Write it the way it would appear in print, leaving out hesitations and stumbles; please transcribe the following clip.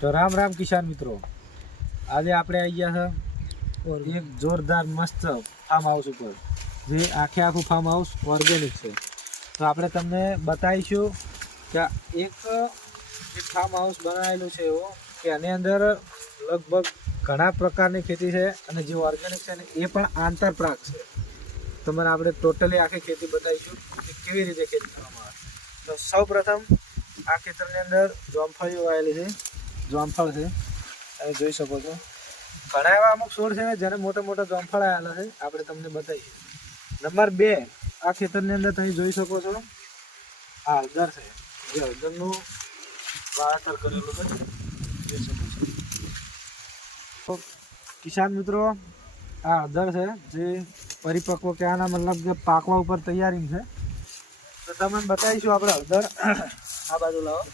તો રામ રામ કિસાન મિત્રો, આજે આપણે આવી ગયા છે એક જોરદાર મસ્ત ફાર્મ હાઉસ ઉપર, જે આખે આખું ફાર્મ હાઉસ ઓર્ગેનિક છે. તો આપણે તમને બતાવીશું કે એક ફાર્મ હાઉસ બનાવેલું છે એવો કે આની અંદર લગભગ ઘણા પ્રકારની ખેતી છે, અને જે ઓર્ગેનિક છે ને એ પણ આંતરપ્રાક છે. તમને આપણે ટોટલી આખી ખેતી બતાવીશું કે કેવી રીતે ખેતી કરવામાં આવે. તો સૌ પ્રથમ આ ખેતરની અંદર જોમફળીઓ આવેલી છે, જોમફળ છે, તમે જોઈ શકો છો. ઘણા એવા અમુક છોડ છે જેને મોટા મોટા જોમફળ આવેલા છે, આપણે તમને બતાવીએ. નંબર 2, આ ખેતરની અંદર તમે જોઈ શકો છો આ હળદર છે, જે હળદરનું વાવેતર કરેલું છે, જોઈ શકો છો. તો કિસાન મિત્રો, આ હળદર છે જે પરિપક્વ કહેવાના મતલબ કે પાકવા ઉપર તૈયારી છે. તો તમને બતાવીશું આપણે હળદર. આ બાજુ લાવો.